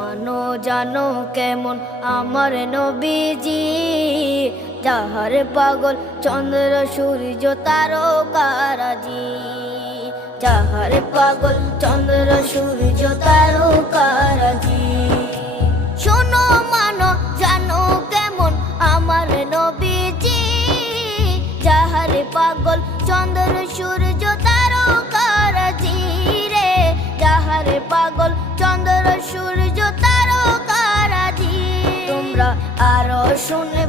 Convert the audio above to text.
মানো জানো কেমন আমার নবীজি, যাহার পাগল চন্দ্র সূর্য তারকারাজি, যাহার পাগল চন্দ্র সূর্য তারকারাজি। শোনো মানো জানো কেমন আমার নবীজি, যাহার পাগল চন্দ্র সূর্য তারকারাজি রে, যাহার পাগল চন্দ্র সূর্য তারকারাজি। তোমরা আরো শুনে